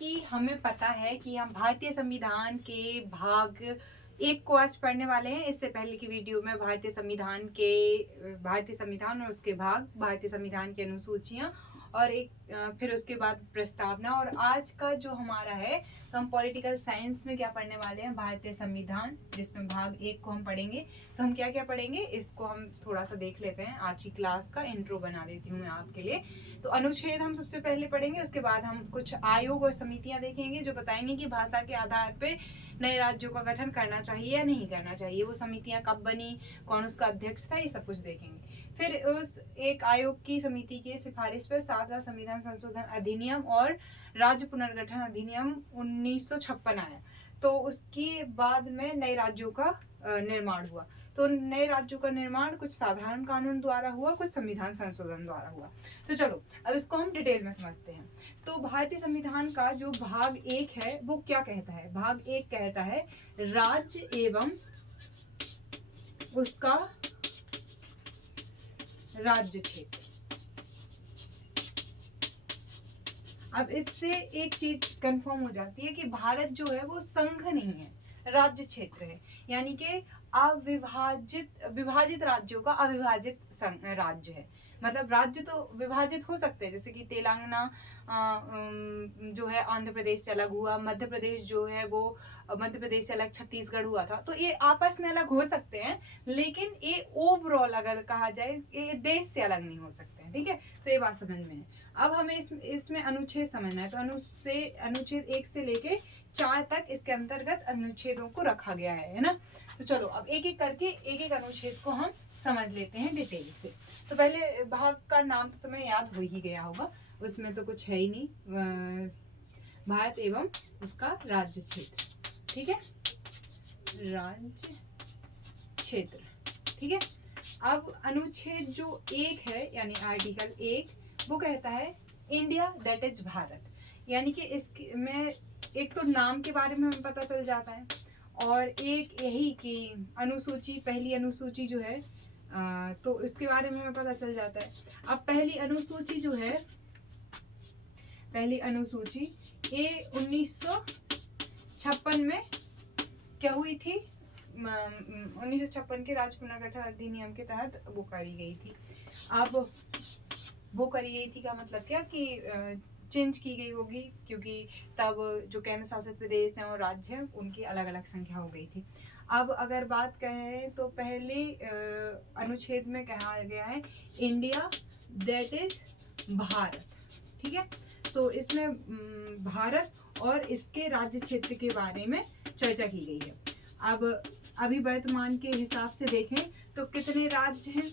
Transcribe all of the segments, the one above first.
कि हमें पता है कि हम भारतीय संविधान के भाग एक को आज पढ़ने वाले हैं। इससे पहले की वीडियो में भारतीय संविधान और उसके भाग, भारतीय संविधान की अनुसूचियां और फिर उसके बाद प्रस्तावना। और आज का जो हमारा है तो हम पॉलिटिकल साइंस में क्या पढ़ने वाले हैं, भारतीय संविधान, जिसमें भाग एक को हम पढ़ेंगे। तो हम क्या क्या पढ़ेंगे इसको हम थोड़ा सा देख लेते हैं। आज की क्लास का इंट्रो बना देती हूँ मैं आपके लिए। तो अनुच्छेद हम सबसे पहले पढ़ेंगे, उसके बाद हम कुछ आयोग और समितियां देखेंगे जो बताएंगे कि भाषा के आधार पे नए राज्यों का गठन करना चाहिए या नहीं करना चाहिए, वो समितियां कब बनी, कौन उसका अध्यक्ष था, ये सब कुछ देखेंगे। फिर उस एक आयोग की समिति की सिफारिश पर 7वां संविधान संशोधन अधिनियम और राज्य पुनर्गठन अधिनियम 1956 आया। तो उसके बाद में नए राज्यों का निर्माण हुआ। तो नए राज्यों का निर्माण कुछ साधारण कानून द्वारा हुआ, कुछ संविधान संशोधन द्वारा हुआ। तो चलो अब इसको हम डिटेल में समझते हैं। तो भारतीय संविधान का जो भाग एक है वो क्या कहता है? भाग एक कहता है राज्य एवं उसका राज्य क्षेत्र। अब इससे एक चीज कंफर्म हो जाती है कि भारत जो है वो संघ नहीं है, राज्य क्षेत्र है। यानी कि विभाजित राज्यों का अविभाजित राज्य है। मतलब राज्य तो विभाजित हो सकते हैं, जैसे कि तेलंगाना जो है आंध्र प्रदेश से अलग हुआ, मध्य प्रदेश जो है वो मध्य प्रदेश से अलग छत्तीसगढ़ हुआ था। तो ये आपस में अलग हो सकते हैं, लेकिन ये ओवरऑल अगर कहा जाए ये देश से अलग नहीं हो सकते हैं। ठीक है, तो ये बात समझ में है। अब हमें इसमें अनुच्छेद समझना है। तो अनुच्छेद 1 से लेके 4 तक इसके अंतर्गत अनुच्छेदों को रखा गया है ना। तो चलो अब एक एक करके एक एक अनुच्छेद को हम समझ लेते हैं डिटेल से। तो पहले भाग का नाम तो तुम्हें याद हो ही गया होगा, उसमें तो कुछ है ही नहीं, भारत एवं इसका राज्य क्षेत्र। ठीक है, राज्य क्षेत्र। ठीक है, अब अनुच्छेद जो 1 है यानी आर्टिकल 1 वो कहता है इंडिया दैट इज भारत। यानी कि इसमें एक तो नाम के बारे में हमें पता चल जाता है, और एक यही कि अनुसूची, पहली अनुसूची जो है तो इसके बारे में हमें पता चल जाता है। अब पहली अनुसूची जो है, पहली अनुसूची ये 1956 में क्या हुई थी, 1956 के राज्य पुनर्गठन अधिनियम के तहत वो करी गई थी। अब वो करी गई थी का मतलब क्या कि चेंज की गई होगी, क्योंकि तब जो केंद्र शासित प्रदेश हैं और राज्य हैं उनकी अलग अलग संख्या हो गई थी। अब अगर बात करें तो पहले अनुच्छेद में कहा गया है इंडिया दैट इज भारत। ठीक है, तो इसमें भारत और इसके राज्य क्षेत्र के बारे में चर्चा की गई है। अब अभी वर्तमान के हिसाब से देखें तो कितने राज्य हैं,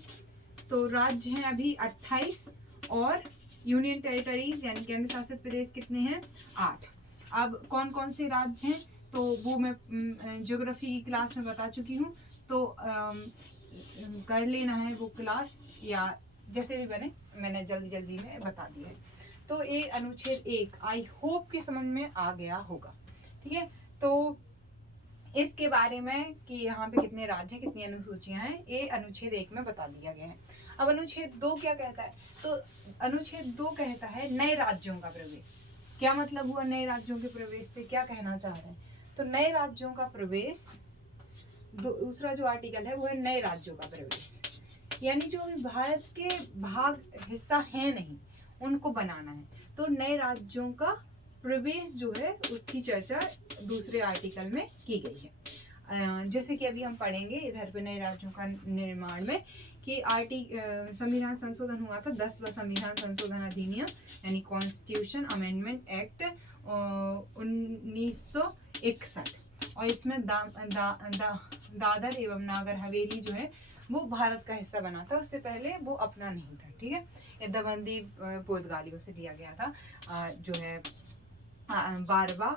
तो राज्य हैं अभी 28 और यूनियन टेरिटरीज यानी केंद्र शासित प्रदेश कितने हैं, 8। अब कौन कौन से राज्य हैं तो वो मैं ज्योग्राफी की क्लास में बता चुकी हूँ, तो कर लेना है वो क्लास, या जैसे भी बने मैंने जल्दी जल्दी में बता दिया है। तो ये अनुच्छेद 1 आई होप कि समझ में आ गया होगा। ठीक है, तो इसके बारे में कि यहाँ पे कितने राज्य हैं, कितनी अनुसूचियां हैं, ये अनुच्छेद 1 में बता दिया गया है। अब अनुच्छेद 2 क्या कहता है, तो अनुच्छेद 2 कहता है नए राज्यों का प्रवेश। क्या मतलब हुआ नए राज्यों के प्रवेश से, क्या कहना चाह रहे हैं? तो नए राज्यों का प्रवेश, दूसरा जो आर्टिकल है वो है नए राज्यों का प्रवेश। यानी जो अभी भारत के भाग हिस्सा है नहीं उनको बनाना है, तो नए राज्यों का प्रवेश जो है उसकी चर्चा दूसरे आर्टिकल में की गई है। जैसे कि अभी हम पढ़ेंगे इधर पे नए राज्यों का निर्माण में कि संविधान संशोधन हुआ था, 10वां संविधान संशोधन अधिनियम यानी कॉन्स्टिट्यूशन अमेंडमेंट एक्ट 1961, और इसमें दादर एवं नागर हवेली जो है वो भारत का हिस्सा बना था, उससे पहले वो अपना नहीं था। ठीक है, ये दबंदी पुर्तगालियों से लिया गया था, जो है 12वां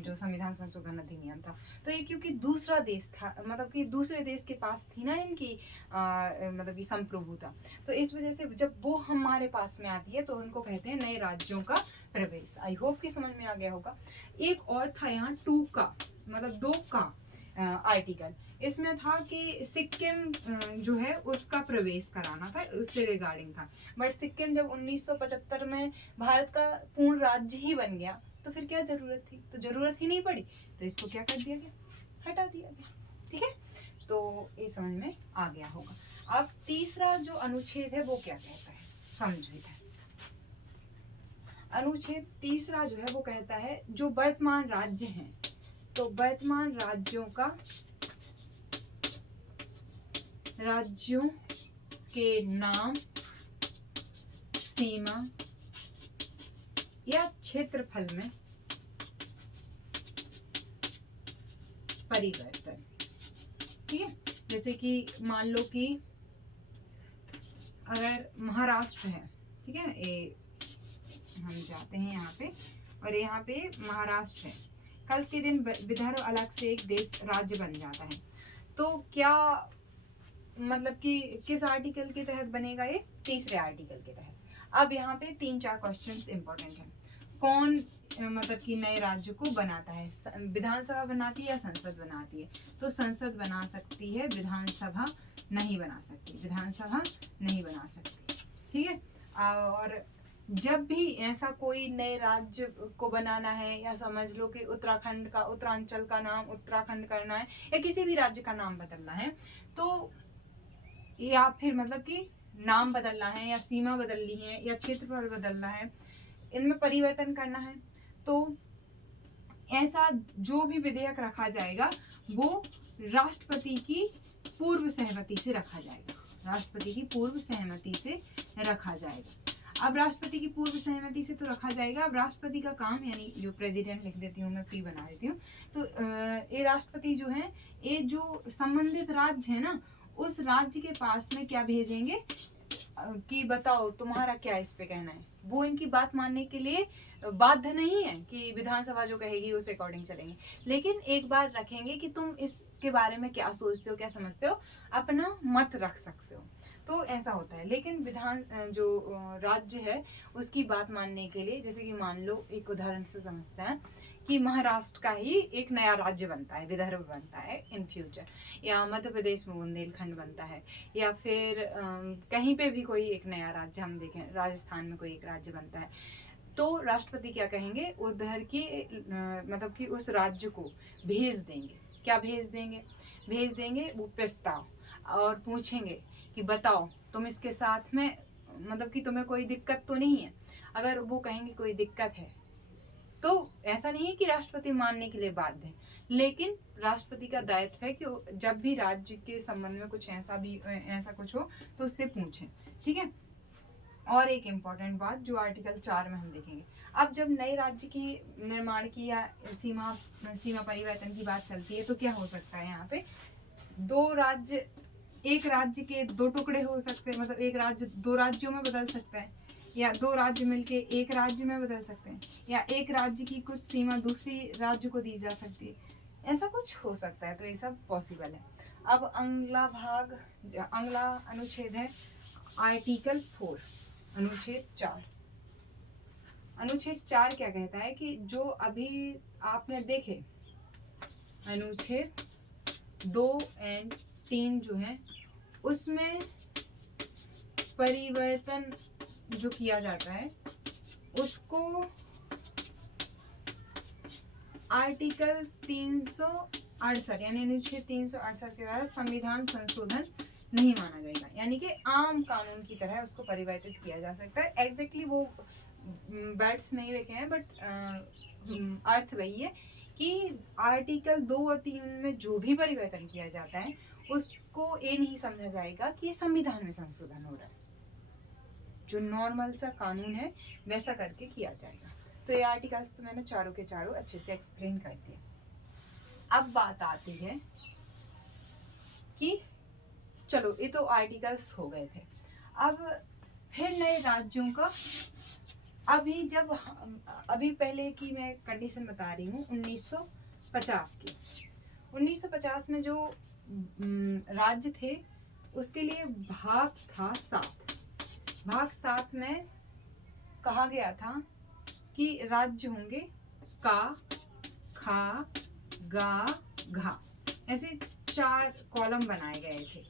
जो संविधान संशोधन अधिनियम था। तो ये क्योंकि दूसरा देश था, मतलब कि दूसरे देश के पास थी ना इनकी मतलब कि संप्रभुता, तो इस वजह से जब वो हमारे पास में आती है तो उनको कहते हैं नए राज्यों का प्रवेश। आई होप कि समझ में आ गया होगा। एक और था यहाँ 2 का, मतलब 2 का आर्टिकल, इसमें था कि सिक्किम जो है उसका प्रवेश कराना था, उससे रिगार्डिंग था। बट सिक्किम जब 1975 में भारत का पूर्ण राज्य ही बन गया तो फिर क्या जरूरत थी, तो जरूरत ही नहीं पड़ी, तो इसको क्या कर दिया गया, हटा दिया गया। ठीक है, तो ये समझ में आ गया होगा। अब तीसरा जो अनुच्छेद है वो क्या कहता है, समझो इधर। अनुच्छेद तीसरा जो है वो कहता है जो वर्तमान राज्य हैं, तो वर्तमान राज्यों के नाम, सीमा या क्षेत्रफल में परिवर्तन। ठीक है, जैसे कि मान लो कि अगर महाराष्ट्र है, ठीक है, ये हम जाते हैं यहाँ पे, और यहाँ पे महाराष्ट्र है, कल के दिन विदर्भ अलग से एक देश राज्य बन जाता है, तो क्या मतलब कि किस आर्टिकल के तहत बनेगा, ये तीसरे आर्टिकल के तहत। अब यहाँ पे 3-4 क्वेश्चंस इंपॉर्टेंट हैं। कौन मतलब कि नए राज्य को बनाता है, विधानसभा बनाती है या संसद बनाती है, तो संसद बना सकती है, विधानसभा नहीं बना सकती, विधानसभा नहीं बना सकती। ठीक है, और जब भी ऐसा कोई नए राज्य को बनाना है, या समझ लो कि उत्तराखंड का, उत्तरांचल का नाम उत्तराखंड करना है, या किसी भी राज्य का नाम बदलना है, तो या फिर मतलब कि नाम बदलना है, या सीमा बदलनी है, या क्षेत्रफल बदलना है, इनमें परिवर्तन करना है, तो ऐसा जो भी विधेयक रखा जाएगा वो राष्ट्रपति की पूर्व सहमति से रखा जाएगा, राष्ट्रपति की पूर्व सहमति से रखा जाएगा। अब राष्ट्रपति की पूर्व सहमति से तो रखा जाएगा, अब राष्ट्रपति का काम, यानी जो प्रेसिडेंट लिख देती हूँ मैं, पी बना देती हूँ, तो ये राष्ट्रपति जो है, ये जो संबंधित राज्य है ना, उस राज्य के पास में क्या भेजेंगे कि बताओ तुम्हारा क्या इस पे कहना है। वो इनकी बात मानने के लिए बाध्य नहीं है कि विधानसभा जो कहेगी उस अकॉर्डिंग चलेंगे, लेकिन एक बार रखेंगे कि तुम इसके बारे में क्या सोचते हो, क्या समझते हो, अपना मत रख सकते हो, तो ऐसा होता है। लेकिन विधान जो राज्य है उसकी बात मानने के लिए, जैसे कि मान लो एक उदाहरण से समझते हैं कि महाराष्ट्र का ही एक नया राज्य बनता है, विदर्भ बनता है इन फ्यूचर, या मध्य प्रदेश में बुंदेलखंड बनता है, या फिर कहीं पे भी कोई एक नया राज्य हम देखें, राजस्थान में कोई एक राज्य बनता है, तो राष्ट्रपति क्या कहेंगे, उधर की मतलब कि उस राज्य को भेज देंगे, क्या भेज देंगे वो प्रस्ताव, और पूछेंगे कि बताओ तुम इसके साथ में मतलब कि तुम्हें कोई दिक्कत तो नहीं है। अगर वो कहेंगे कोई दिक्कत है, तो ऐसा नहीं है कि राष्ट्रपति मानने के लिए बाध्य है, लेकिन राष्ट्रपति का दायित्व है कि जब भी राज्य के संबंध में कुछ ऐसा कुछ हो तो उससे पूछें। ठीक है, और एक इम्पॉर्टेंट बात जो आर्टिकल 4 में हम देखेंगे, अब जब नए राज्य की निर्माण की या सीमा परिवर्तन की बात चलती है, तो क्या हो सकता है, यहाँ पे एक राज्य के 2 टुकड़े हो सकते हैं, मतलब एक राज्य 2 राज्यों में बदल सकता है, या 2 राज्य मिलके एक राज्य में बदल सकते हैं, या एक राज्य की कुछ सीमा दूसरी राज्य को दी जा सकती है, ऐसा कुछ हो सकता है, तो ये सब पॉसिबल है। अब अगला अनुच्छेद है आर्टिकल 4, अनुच्छेद 4। अनुच्छेद 4 क्या कहता है कि जो अभी आपने देखे अनुच्छेद 2 और 3 जो है, उसमें परिवर्तन जो किया जाता है उसको आर्टिकल 368 यानी अनुच्छेद 368 के तहत संविधान संशोधन नहीं माना जाएगा, यानी कि आम कानून की तरह उसको परिवर्तित किया जा सकता है। एग्जैक्टली वो वर्ड्स नहीं लिखे हैं, बट अर्थ वही है कि आर्टिकल 2 और 3 में जो भी परिवर्तन किया जाता है उसको ये नहीं समझा जाएगा कि ये संविधान में संशोधन हो रहा है, जो नॉर्मल सा कानून है वैसा करके किया जाएगा। तो ये आर्टिकल्स तो मैंने चारों के चारों अच्छे से एक्सप्लेन कर दिए। अब बात आती है कि चलो ये तो आर्टिकल्स हो गए थे, अब फिर नए राज्यों का अभी पहले की मैं कंडीशन बता रही हूँ 1950 की। 1950 में जो राज्य थे उसके लिए भाग था 7। भाग 7 में कहा गया था कि राज्य होंगे का, खा, गा, घा, ऐसे 4 कॉलम बनाए गए थे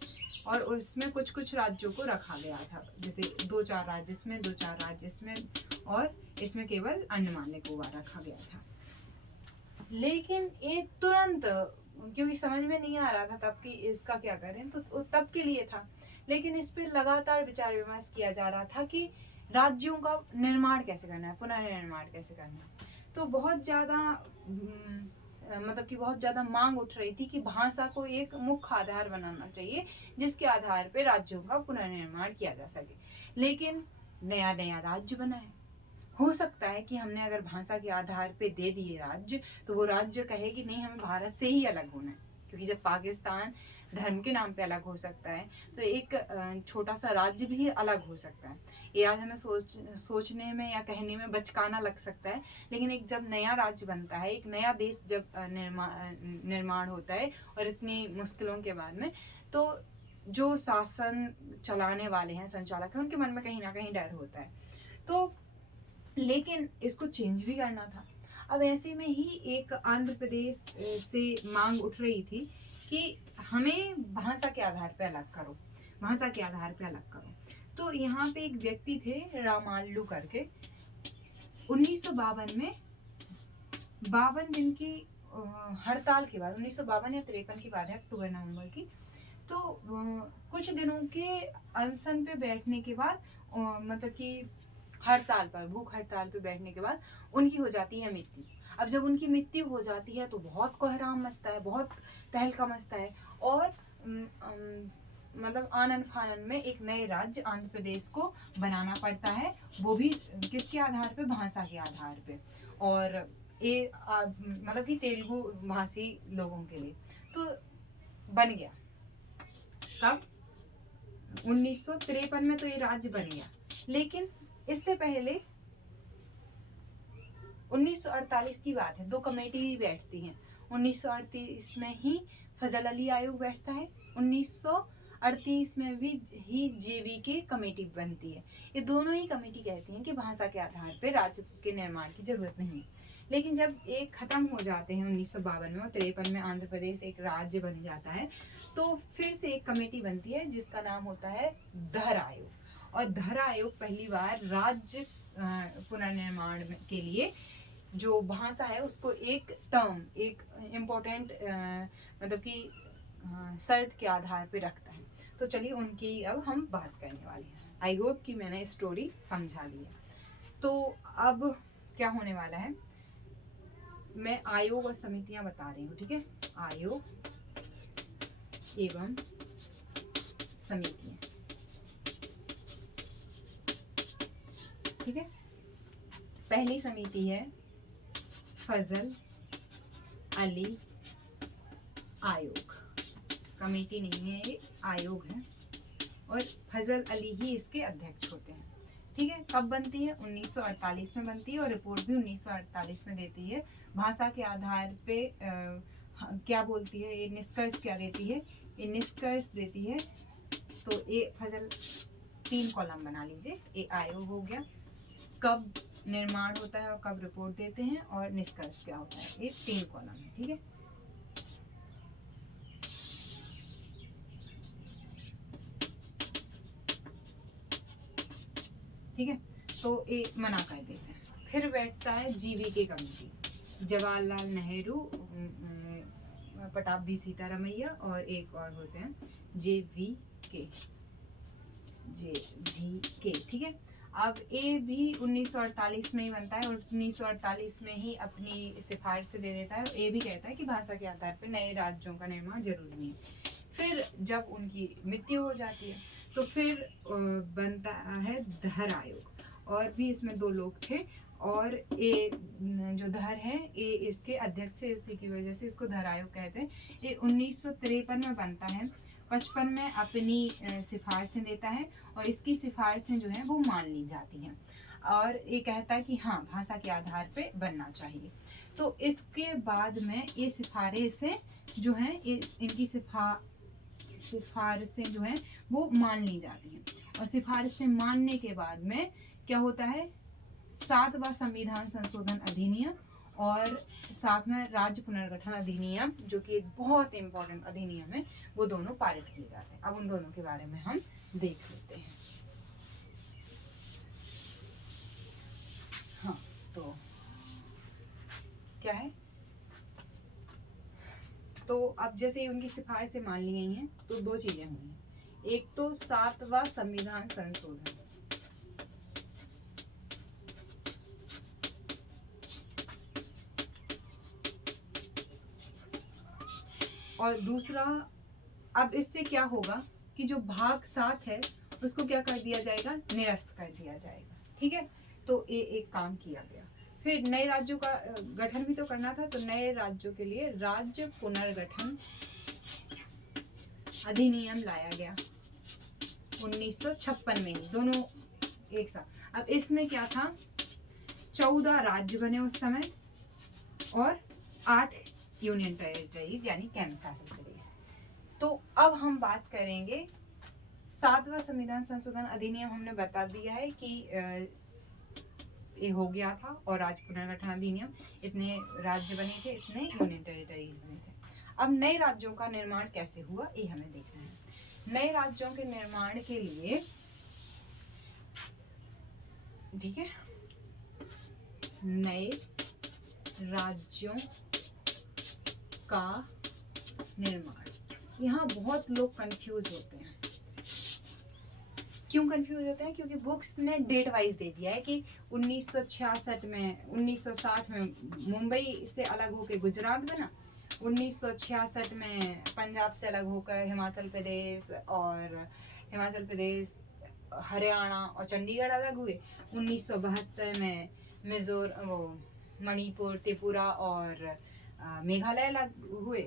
और उसमें कुछ राज्यों को रखा गया था, जैसे 2-4 राज्य इसमें, 2-4 राज्य इसमें, और इसमें केवल अंडमान निकोबार रखा गया था। लेकिन ये तुरंत, क्योंकि समझ में नहीं आ रहा था तब कि इसका क्या करें, तो तब के लिए था, लेकिन इस पे लगातार विचार विमर्श किया जा रहा था कि राज्यों का निर्माण कैसे करना है, पुनर्निर्माण कैसे करना है। तो बहुत ज़्यादा मतलब कि बहुत ज़्यादा मांग उठ रही थी कि भाषा को एक मुख्य आधार बनाना चाहिए जिसके आधार पे राज्यों का पुनर्निर्माण किया जा सके। लेकिन नया नया राज्य बना है, हो सकता है कि हमने अगर भाषा के आधार पे दे दिए राज्य, तो वो राज्य कहे कि नहीं, हमें भारत से ही अलग होना है। क्योंकि जब पाकिस्तान धर्म के नाम पे अलग हो सकता है, तो एक छोटा सा राज्य भी अलग हो सकता है। ये आज हमें सोचने में या कहने में बचकाना लग सकता है, लेकिन एक जब नया राज्य बनता है, एक नया देश जब निर्माण होता है और इतनी मुश्किलों के बाद में, तो जो शासन चलाने वाले हैं, संचालक हैं, उनके मन में कहीं ना कहीं डर होता है। तो लेकिन इसको चेंज भी करना था। अब ऐसे में ही एक आंध्र प्रदेश से मांग उठ रही थी कि हमें भाषा के आधार पे अलग करो, भाषा के आधार पे अलग करो। तो यहाँ पे एक व्यक्ति थे रामाल्लू करके, 1952 में 52 दिन की हड़ताल के बाद, 1952 या 53 की बात है, अक्टूबर नवंबर की, तो कुछ दिनों के अनशन पे बैठने के बाद, मतलब कि हड़ताल पर, भूख हड़ताल पे बैठने के बाद उनकी हो जाती है मृत्यु। अब जब उनकी मृत्यु हो जाती है तो बहुत कोहराम मचता है, बहुत तहलका मचता है, और मतलब आनन फानन में एक नए राज्य आंध्र प्रदेश को बनाना पड़ता है, वो भी किसके आधार पे, भाषा के आधार पे, और ये मतलब कि तेलुगु भाषी लोगों के लिए। तो बन गया कब, 1953 में तो ये राज्य बन गया। लेकिन इससे पहले 1948 की बात है, दो कमेटी ही बैठती हैं। 1938 में ही फजल अली आयोग बैठता है, 1938 में भी ही JV कमेटी बनती है। ये दोनों ही कमेटी कहती हैं कि भाषा के आधार पे राज्य के निर्माण की जरूरत नहीं है। लेकिन जब एक खत्म हो जाते हैं 1952 में और 53 में आंध्र प्रदेश एक राज्य बन जाता है, तो फिर से एक कमेटी बनती है जिसका नाम होता है धर आयोग। और धर आयोग पहली बार राज्य पुनर्निर्माण के लिए जो भाषा है उसको एक टर्म, एक इम्पोर्टेंट मतलब कि शर्त के आधार पे रखता है। तो चलिए उनकी अब हम बात करने वाले हैं। आई होप कि मैंने स्टोरी समझा दी है। तो अब क्या होने वाला है, मैं आयोग और समितियां बता रही हूँ, ठीक है। आयोग एवं समितियां, ठीक है। पहली समिति है फजल अली आयोग, कमेटी नहीं है ये, आयोग है, और फजल अली ही इसके अध्यक्ष होते हैं, ठीक है। कब बनती है, 1948 में बनती है, और रिपोर्ट भी 1948 में देती है। भाषा के आधार पे क्या बोलती है, ये निष्कर्ष क्या देती है, ये निष्कर्ष देती है। तो ये फजल 3 कॉलम बना लीजिए, ये आयोग हो गया, कब निर्माण होता है और कब रिपोर्ट देते हैं, और निष्कर्ष क्या होता है, ये 3 कॉलम है, ठीक है। ठीक है, तो ये मना कर देते हैं। फिर बैठता है JV कमेटी, जवाहरलाल नेहरू, पटाभी सीतारामैया, और एक और होते हैं JV, ठीक है। अब ये भी 1948 में ही बनता है, और 1948 में ही अपनी सिफारिश दे देता है। ये भी कहता है कि भाषा के आधार पर नए राज्यों का निर्माण जरूरी नहीं है। फिर जब उनकी मृत्यु हो जाती है तो फिर बनता है धर आयोग, और भी इसमें 2 लोग थे, और ये जो धर है ये इसके अध्यक्ष है, इसी की वजह से इसको धर आयोग कहते हैं। ये 1953 में बनता है, 55 में अपनी सिफारिशें देता है, और इसकी सिफारिशें जो हैं वो मान ली जाती हैं, और ये कहता है कि हाँ, भाषा के आधार पे बनना चाहिए। तो इसके बाद में ये सिफारिशें जो हैं, इनकी सिफारिशें जो हैं वो मान ली जाती हैं, और सिफारिशें मानने के बाद में क्या होता है, 7वां संविधान संशोधन अधिनियम और 7वां राज्य पुनर्गठन अधिनियम, जो कि एक बहुत इंपॉर्टेंट अधिनियम है, वो दोनों पारित किए जाते हैं। अब उन दोनों के बारे में हम देख लेते हैं। तो क्या है, तो अब जैसे ही उनकी सिफारिशें मान ली गई हैं तो दो चीजें हुई हैं। एक तो 7वां संविधान संशोधन, और दूसरा अब इससे क्या होगा कि जो भाग 7 है उसको क्या कर दिया जाएगा, निरस्त कर दिया जाएगा। ठीक है, तो ये एक काम किया गया। फिर नए राज्यों का गठन भी तो करना था, तो नए राज्यों के लिए राज्य पुनर्गठन अधिनियम लाया गया 1956 में ही, दोनों एक साथ। अब इसमें क्या था, 14 राज्य बने उस समय और 8 यूनियन टेरिटरीज यानी केंद्र शासित प्रदेश। तो अब हम बात करेंगे 7वां संविधान संशोधन अधिनियम, हमने बता दिया है कि ये हो गया था, और राज्य पुनर्गठन अधिनियम, इतने राज्य बने थे, इतने यूनियन टेरिटरीज बने थे। अब नए राज्यों का निर्माण कैसे हुआ ये हमें देखना है। नए राज्यों के निर्माण के लिए, ठीक है, नए राज्यों का निर्माण, यहाँ बहुत लोग कंफ्यूज होते हैं। क्यों कंफ्यूज होते हैं? क्योंकि बुक्स ने डेट वाइज दे दिया है कि 1966 में, 1960 में मुंबई से अलग होकर गुजरात बना, 1966 में पंजाब से अलग होकर हिमाचल प्रदेश, हरियाणा और चंडीगढ़ अलग हुए, 1972 में मणिपुर, त्रिपुरा और मेघालय अलग हुए।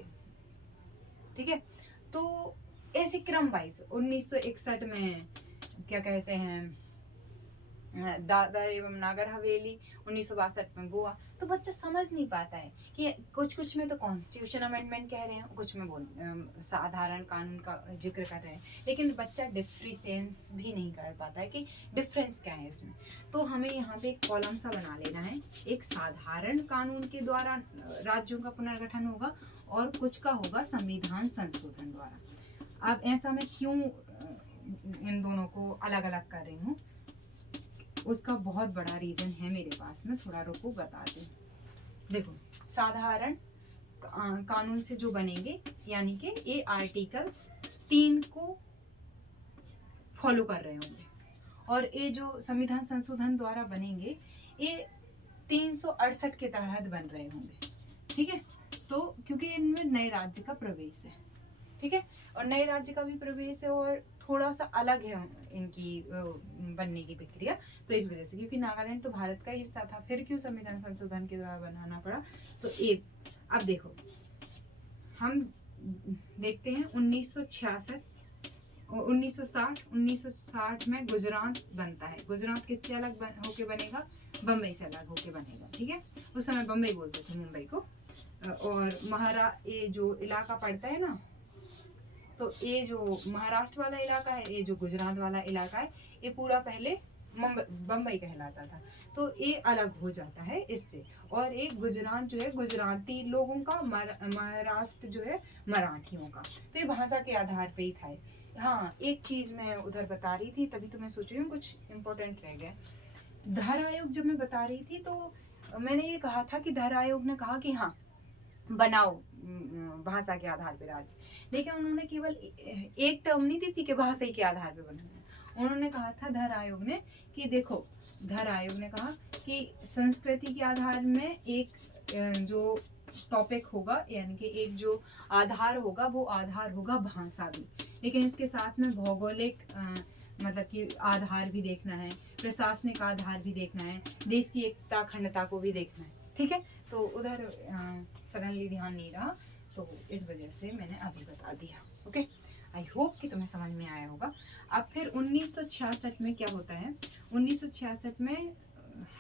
ठीक है, तो ऐसे क्रम वाइज 1961 में क्या कहते हैं, दादर एवं नागर हवेली, 1962 में गोवा। तो बच्चा समझ नहीं पाता है कि कुछ में तो कॉन्स्टिट्यूशन अमेंडमेंट कह रहे हैं, कुछ में साधारण कानून का जिक्र कर रहे हैं, लेकिन बच्चा डिफरेंस भी नहीं कर पाता है कि डिफरेंस क्या है इसमें। तो हमें यहाँ पे एक कॉलम सा बना लेना है, एक साधारण कानून के द्वारा राज्यों का पुनर्गठन होगा और कुछ का होगा संविधान संशोधन द्वारा। अब ऐसा मैं क्यों इन दोनों को अलग अलग कर रही हूँ, उसका बहुत बड़ा रीजन है मेरे पास में, थोड़ा रुको बताती हूँ। देखो, साधारण कानून से जो बनेंगे, यानी कि ये आर्टिकल 3 को फॉलो कर रहे होंगे, और ये जो संविधान संशोधन द्वारा बनेंगे ये 368 के तहत बन रहे होंगे। ठीक है, तो क्योंकि इनमें नए राज्य का प्रवेश है, ठीक है, और नए राज्य का भी प्रवेश है और थोड़ा सा अलग है इनकी बनने की प्रक्रिया, तो इस वजह से, क्योंकि नागालैंड तो भारत का हिस्सा था, फिर क्यों संविधान संशोधन के द्वारा बनाना पड़ा। तो ये अब देखो, हम देखते हैं 1966 और 1960 में गुजरात बनता है। गुजरात किससे अलग होके बनेगा, बम्बई से अलग होके बनेगा। ठीक है, उस समय बम्बई बोलते थे मुंबई को, और ये जो इलाका पड़ता है ना, तो ये जो महाराष्ट्र वाला इलाका है, ये जो गुजरात वाला इलाका है, ये पूरा पहले बम्बई कहलाता था, तो ये अलग हो जाता है इससे। और एक गुजरात जो है गुजराती लोगों का, महाराष्ट्र जो है मराठियों का, तो ये भाषा के आधार पे ही था। हाँ, एक चीज मैं उधर बता रही थी, तभी तो मैं सोच रही हूँ कुछ इम्पोर्टेंट रह गया। धर आयोग जब मैं बता रही थी, तो मैंने ये कहा था कि धर आयोग ने कहा कि हाँ बनाओ भाषा के आधार पे राज्य, लेकिन उन्होंने केवल एक टर्म नहीं दी थी कि भाषा के आधार पे बनाना। उन्होंने कहा था धर आयोग ने कि देखो, धर आयोग ने कहा कि संस्कृति के आधार में एक जो टॉपिक होगा, यानी कि एक जो आधार होगा, वो आधार होगा भाषा भी, लेकिन इसके साथ में भौगोलिक मतलब कि आधार भी देखना है, प्रशासनिक आधार भी देखना है, देश की एकता अखंडता को भी देखना है। ठीक है, तो उधर सडनली ध्यान नहीं रहा, तो इस वजह से मैंने अभी बता दिया। ओके, आई होप कि तुम्हें समझ में आया होगा। अब फिर 1966 में क्या होता है, 1966 में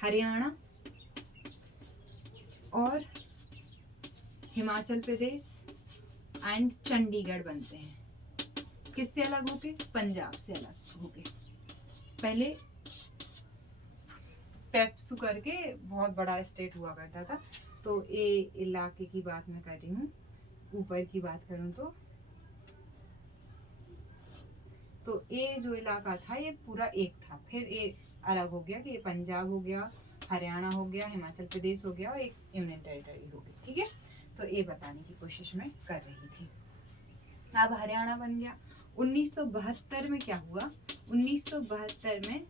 हरियाणा और हिमाचल प्रदेश एंड चंडीगढ़ बनते हैं। किससे अलग होके, पंजाब से अलग होके। पहले पेप्सू करके बहुत बड़ा स्टेट हुआ करता था, तो ये इलाके की बात मैं कर रही हूँ। ऊपर की बात करूँ तो ये जो इलाका था ये पूरा एक था, फिर ये अलग हो गया कि ये पंजाब हो गया, हरियाणा हो गया, हिमाचल प्रदेश हो गया और एक यूनियन टेरिटरी हो गई। ठीक है, तो ये बताने की कोशिश मैं कर रही थी। अब हरियाणा बन गया। 1972 में क्या हुआ? 1972 में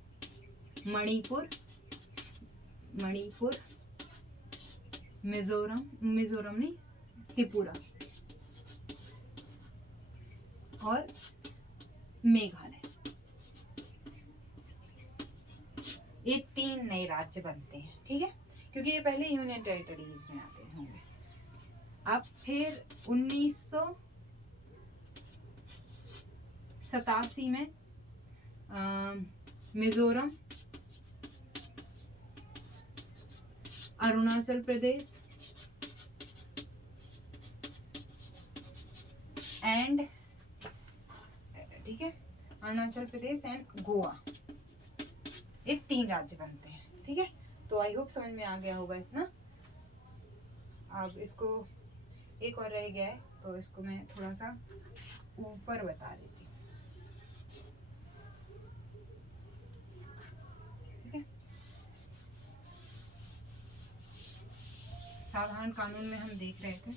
मणिपुर, मिजोरम नहीं, त्रिपुरा और मेघालय, ये 3 नए राज्य बनते हैं। ठीक है, क्योंकि ये पहले यूनियन टेरिटरीज में आते होंगे। अब फिर 1987 में मिजोरम, अरुणाचल प्रदेश एंड, ठीक है, अरुणाचल प्रदेश एंड गोवा, ये 3 राज्य बनते हैं। ठीक है, तो आई होप समझ में आ गया होगा इतना। अब इसको एक और रह गया है, तो इसको मैं थोड़ा सा ऊपर बता देती हूँ। ठीक है, साधारण कानून में हम देख रहे थे।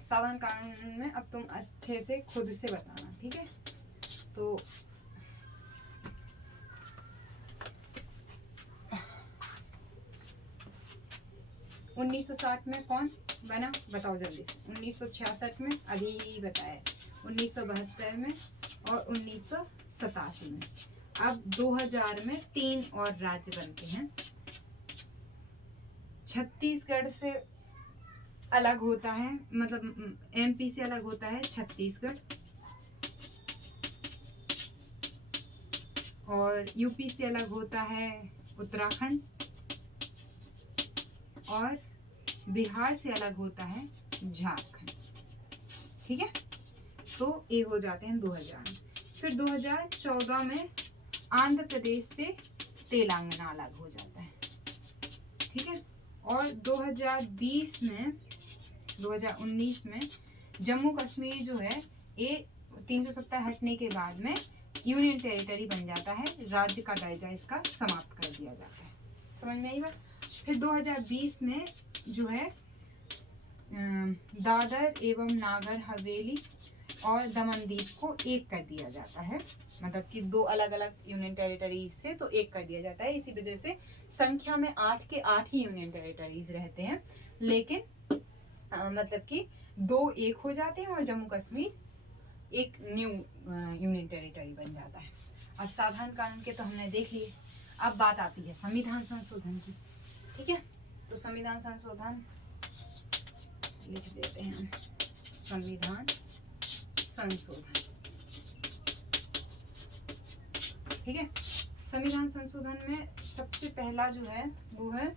साधारण कानून में अब तुम अच्छे से खुद से बताना। ठीक है, तो (1960) में कौन बना बताओ जल्दी से। 1966 में अभी बताया, 1972 में और 1987 में। अब 2000 में 3 और राज्य बनते हैं। छत्तीसगढ़ से अलग होता है, मतलब एमपी से अलग होता है छत्तीसगढ़, और यूपी से अलग होता है उत्तराखंड, और बिहार से अलग होता है झारखंड। ठीक है, तो ये हो जाते हैं 2000 में। फिर 2014 में आंध्र प्रदेश से तेलंगाना अलग हो जाता है। ठीक है, और 2019 में जम्मू कश्मीर जो है ये 370 हटने के बाद में यूनियन टेरिटरी बन जाता है, राज्य का दर्जा इसका समाप्त कर दिया जाता है। समझ में आई बात? फिर 2020 में जो है दादर एवं नागर हवेली और दमन दीव को एक कर दिया जाता है, मतलब कि 2 अलग अलग यूनियन टेरिटरीज थे तो एक कर दिया जाता है। इसी वजह से संख्या में 8 के 8 ही यूनियन टेरिटरीज रहते हैं, लेकिन मतलब कि 2 एक हो जाते हैं और जम्मू कश्मीर एक न्यू यूनियन टेरिटरी बन जाता है। अब साधारण कानून के तो हमने देख लिए, अब बात आती है संविधान संशोधन की। ठीक है, तो संविधान संशोधन लिख देते हैं, संविधान संशोधन। ठीक है, संविधान संशोधन में सबसे पहला जो है वो है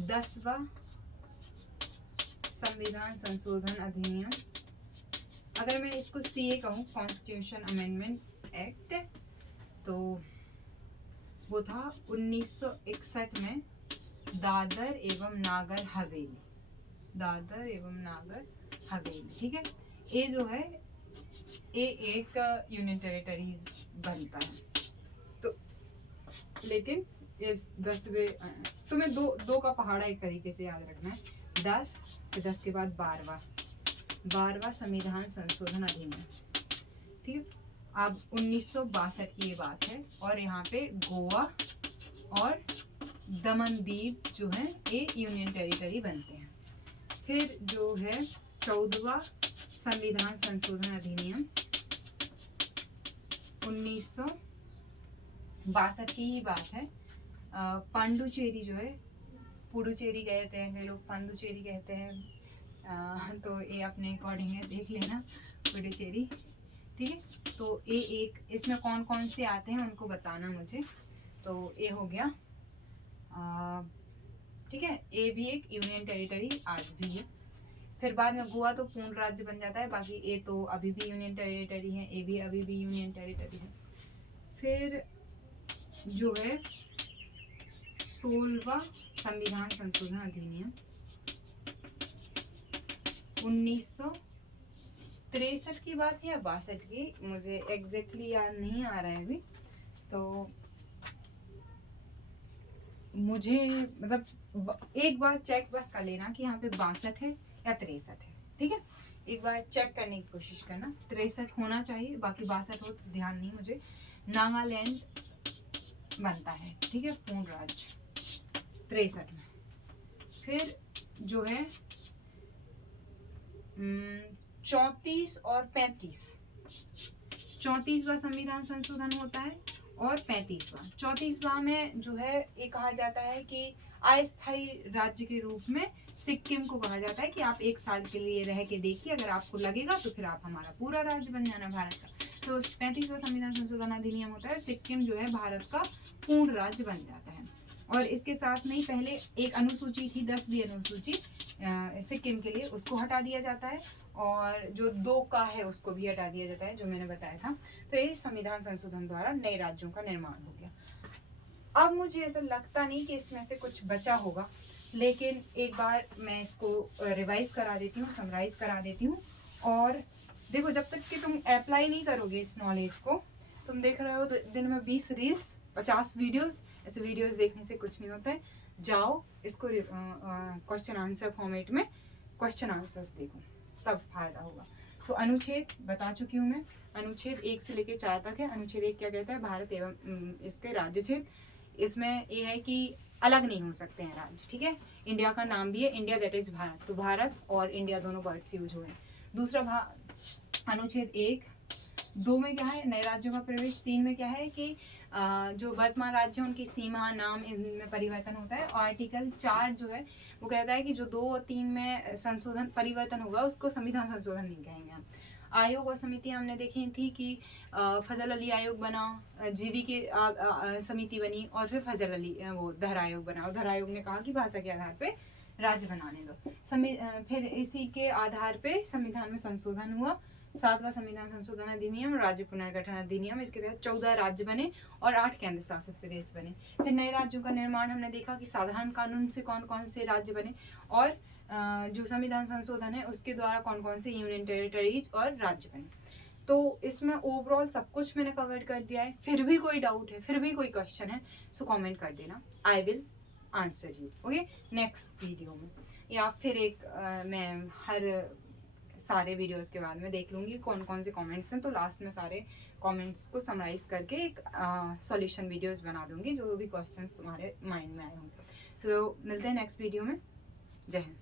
10वां संविधान संशोधन अधिनियम। अगर मैं इसको सीए कहूँ, कॉन्स्टिट्यूशन अमेंडमेंट एक्ट, तो वो था 1961 में दादर एवं नागर हवेली, ठीक है। ये जो है ये एक यूनियन टेरिटरीज बनता है, तो लेकिन इस 10वें, तुम्हें दो का पहाड़ा एक तरीके से याद रखना है। 10 के बाद 12वां संविधान संशोधन अधिनियम। ठीक है, अब 1962 की ये बात है, और यहाँ पे गोवा और दमन दीव जो है ये यूनियन टेरिटरी बनते हैं। फिर जो है 14वां संविधान संशोधन अधिनियम 1962 की ही बात है। पांडुचेरी जो है, पुडुचेरी कहते हैं कई लोग, पांडुचेरी कहते हैं, तो ये अपने अकॉर्डिंग है, देख लेना पुडुचेरी। ठीक है, तो ये एक, इसमें कौन कौन से आते हैं उनको बताना मुझे। तो ये हो गया, ठीक है, ये भी एक यूनियन टेरिटरी आज भी है। फिर बाद में गोवा तो पूर्ण राज्य बन जाता है, बाकी ये तो अभी भी यूनियन टेरिटरी है, ये भी अभी भी यूनियन टेरिटरी है। फिर जो है 16वां संविधान संशोधन अधिनियम 19 63 की बात है या 62 की, मुझे एग्जैक्टली याद नहीं आ रहा है अभी। तो मुझे मतलब एक बार चेक बस कर लेना कि यहाँ पे 62 है या 63 है, ठीक है। एक बार चेक करने की कोशिश करना, 63 होना चाहिए, बाकी 62 हो तो ध्यान नहीं मुझे। नागालैंड बनता है, ठीक है, पूर्ण राज्य 63 में। फिर जो है 34 और 35, 34वां संविधान संशोधन होता है और 35वां। 34वां में जो है ये कहा जाता है कि अस्थायी राज्य के रूप में सिक्किम को कहा जाता है कि आप 1 साल के लिए रह के देखिए, अगर आपको लगेगा तो फिर आप हमारा पूरा राज्य बन जाना भारत का। तो 35वां संविधान संशोधन अधिनियम होता है, सिक्किम जो है भारत का पूर्ण राज्य बन जाता है। और इसके साथ में ही पहले एक अनुसूची थी, 10वीं अनुसूची सिक्किम के लिए, उसको हटा दिया जाता है, और जो 2 का है उसको भी हटा दिया जाता है, जो मैंने बताया था। तो ये संविधान संशोधन द्वारा नए राज्यों का निर्माण हो गया। अब मुझे ऐसा लगता नहीं कि इसमें से कुछ बचा होगा, लेकिन एक बार मैं इसको रिवाइज करा देती हूँ, समराइज करा देती हूँ। और देखो, जब तक कि तुम अप्लाई नहीं करोगे इस नॉलेज को, तुम देख रहे हो दिन में 20 रील्स, 50 वीडियोस, ऐसे वीडियोस देखने से कुछ नहीं होता है। जाओ इसको क्वेश्चन आंसर फॉर्मेट में क्वेश्चन आंसर्स देखो, तब फायदा होगा। तो अनुच्छेद बता चुकी हूँ मैं, अनुच्छेद 1 से लेकर 4 तक है। अनुच्छेद 1 क्या कहता है? भारत एवं इसके राज्य क्षेत्र। इसमें ये है कि अलग नहीं हो सकते हैं राज्य, ठीक है। इंडिया का नाम भी है इंडिया, दैट इज भारत, तो भारत और इंडिया दोनों वर्ड्स यूज हुए हैं। दूसरा अनुच्छेद 1, 2 में क्या है? नए राज्यों का प्रवेश। 3 में क्या है कि जो वर्तमान राज्य है उनकी सीमा, नाम, इनमें परिवर्तन होता है। और आर्टिकल 4 जो है वो कहता है कि जो 2 और 3 में संशोधन परिवर्तन होगा उसको संविधान संशोधन नहीं कहेंगे हम। आयोग और समिति हमने देखी थी कि फजल अली आयोग बना, जीवी की समिति बनी, और फिर फजल अली वो धर आयोग बना, और धर आयोग ने कहा कि भाषा के आधार पे राज्य बनाने दो। फिर इसी के आधार पे संविधान में संशोधन हुआ। 7वां संविधान संशोधन अधिनियम, राज्य पुनर्गठन अधिनियम, इसके तहत 14 राज्य बने और 8 केंद्र शासित प्रदेश बने। फिर नए राज्यों का निर्माण हमने देखा कि साधारण कानून से कौन कौन से राज्य बने, और जो संविधान संशोधन है उसके द्वारा कौन कौन से यूनियन टेरिटरीज और राज्य बने। तो इसमें ओवरऑल सब कुछ मैंने कवर कर दिया है। फिर भी कोई डाउट है, फिर भी कोई क्वेश्चन है, सो कमेंट कर देना, I will answer you, okay, next video में। या फिर एक मैं हर सारे वीडियोस के बाद में देख लूँगी कौन कौन से कमेंट्स हैं, तो लास्ट में सारे कमेंट्स को समराइज करके एक सॉल्यूशन वीडियोस बना दूँगी, जो भी क्वेश्चंस तुम्हारे माइंड में आए होंगे। तो मिलते हैं नेक्स्ट वीडियो में। जय हिंद।